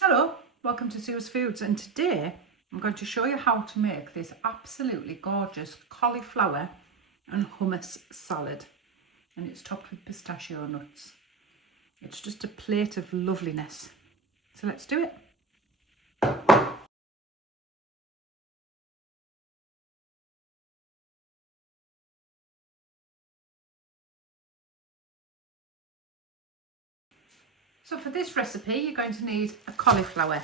Hello, welcome to Sue's Foods, and today I'm going to show you how to make this absolutely gorgeous cauliflower and hummus salad, and it's topped with pistachio nuts. It's just a plate of loveliness. So let's do it. So for this recipe you're going to need a cauliflower,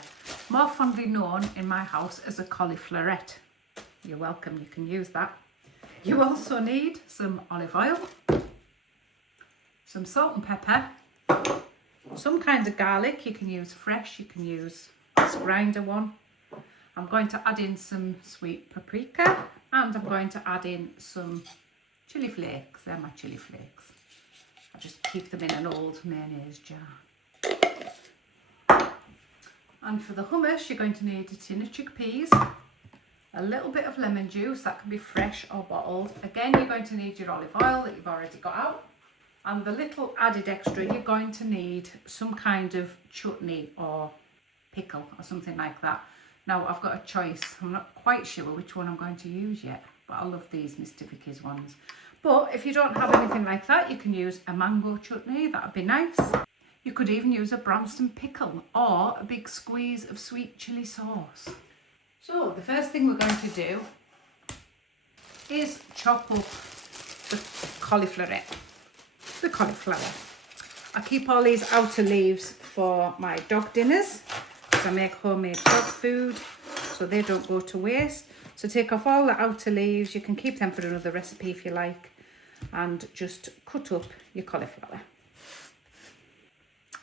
more fondly known in my house as a cauliflowerette. You're welcome, you can use that. You also need some olive oil, some salt and pepper, some kinds of garlic. You can use fresh, you can use this grinder one. I'm going to add in some sweet paprika, and I'm going to add in some chilli flakes. They're my chilli flakes. I just keep them in an old mayonnaise jar. And for the hummus, you're going to need a tin of chickpeas, a little bit of lemon juice, that can be fresh or bottled. Again, you're going to need your olive oil that you've already got out. And the little added extra, you're going to need some kind of chutney or pickle or something like that. Now, I've got a choice. I'm not quite sure which one I'm going to use yet, but I love these Mr. Vicky's ones. But if you don't have anything like that, you can use a mango chutney. That would be nice. You could even use a Branston pickle or a big squeeze of sweet chilli sauce. So the first thing we're going to do is chop up the cauliflower. I keep all these outer leaves for my dog dinners, because I make homemade dog food so they don't go to waste. So take off all the outer leaves. You can keep them for another recipe if you like, and just cut up your cauliflower.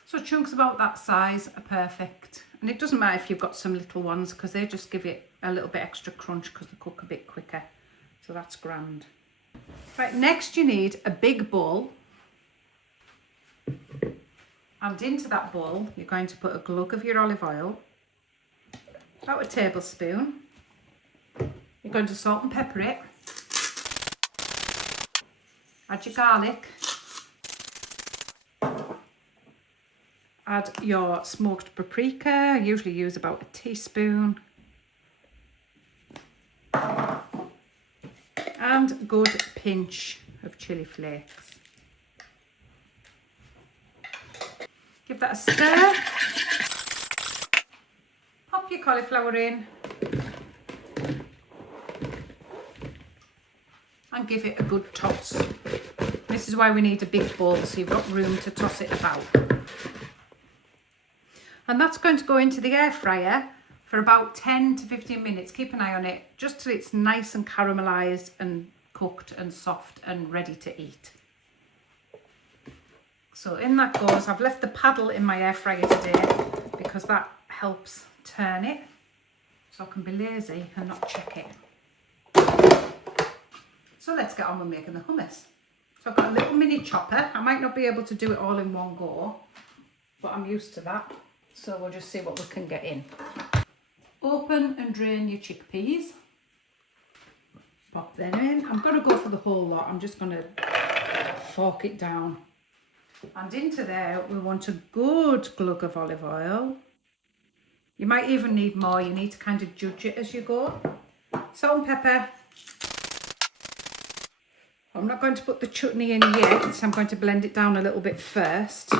So chunks about that size are perfect, and it doesn't matter if you've got some little ones, because they just give it a little bit extra crunch because they cook a bit quicker, so that's grand. Right, next you need a big bowl, and into that bowl you're going to put a glug of your olive oil, about a tablespoon. You're going to salt and pepper it, add your garlic, add your smoked paprika. I usually use about a teaspoon, and a good pinch of chilli flakes. Give that a stir. Pop your cauliflower in and give it a good toss. This is why we need a big bowl, so you've got room to toss it about. And that's going to go into the air fryer for about 10 to 15 minutes. Keep an eye on it, just till it's nice and caramelised and cooked and soft and ready to eat. So in that goes. I've left the paddle in my air fryer today because that helps turn it, so I can be lazy and not check it. So let's get on with making the hummus. So I've got a little mini chopper. I might not be able to do it all in one go, but I'm used to that. So we'll just see what we can get in. Open and drain your chickpeas. Pop them in. I'm going to go for the whole lot. I'm just going to fork it down. And into there we want a good glug of olive oil. You might even need more. You need to kind of judge it as you go. Salt and pepper. I'm not going to put the chutney in yet, so I'm going to blend it down a little bit first.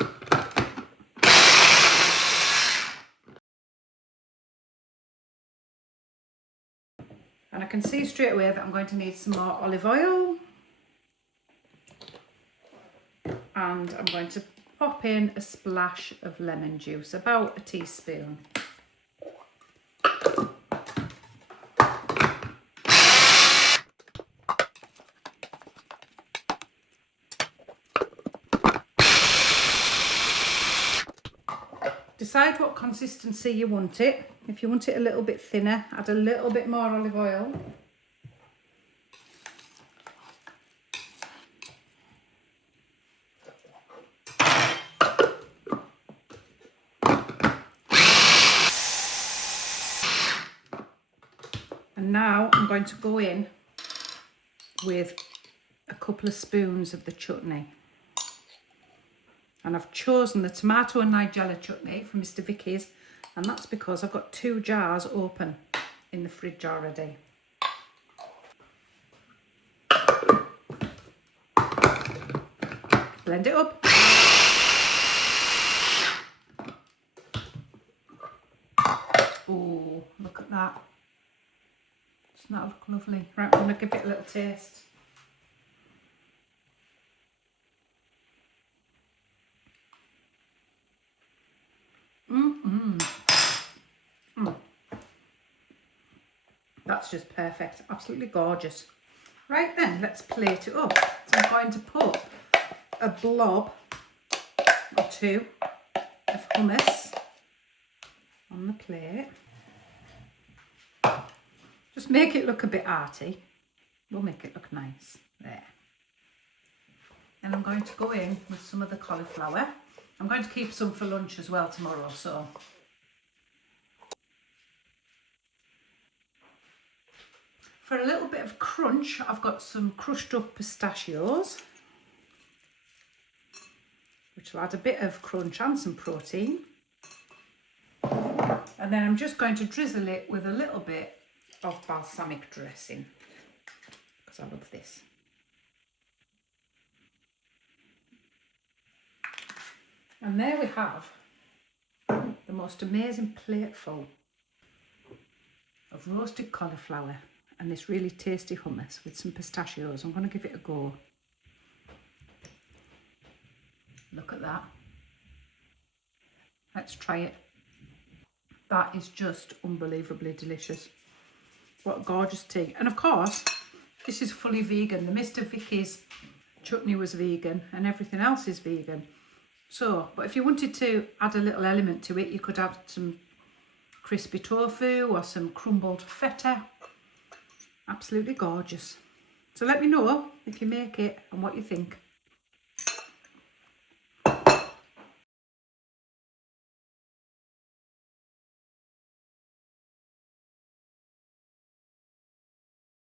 And I can see straight away that I'm going to need some more olive oil. And I'm going to pop in a splash of lemon juice, about a teaspoon. Decide what consistency you want it. If you want it a little bit thinner, add a little bit more olive oil. And now I'm going to go in with a couple of spoons of the chutney. And I've chosen the Tomato Nigella chutney from Mr. Vicky's. And that's because I've got 2 jars open in the fridge already. Blend it up. Oh, look at that. Doesn't that look lovely? Right, I'm going to give it a little taste. That's just perfect. Absolutely gorgeous. Right then, let's plate it up. So I'm going to put a blob or 2 of hummus on the plate. Just make it look a bit arty. We'll make it look nice. There. And I'm going to go in with some of the cauliflower. I'm going to keep some for lunch as well tomorrow, so. For a little bit of crunch, I've got some crushed up pistachios, which will add a bit of crunch and some protein. And then I'm just going to drizzle it with a little bit of balsamic dressing, because I love this. And there we have the most amazing plateful of roasted cauliflower and this really tasty hummus with some pistachios. I'm going to give it a go. Look at that. Let's try it. That is just unbelievably delicious. What a gorgeous tea. And of course, this is fully vegan. The Mr. Vicky's chutney was vegan and everything else is vegan. So, but if you wanted to add a little element to it, you could add some crispy tofu or some crumbled feta. Absolutely gorgeous. So let me know if you make it and what you think.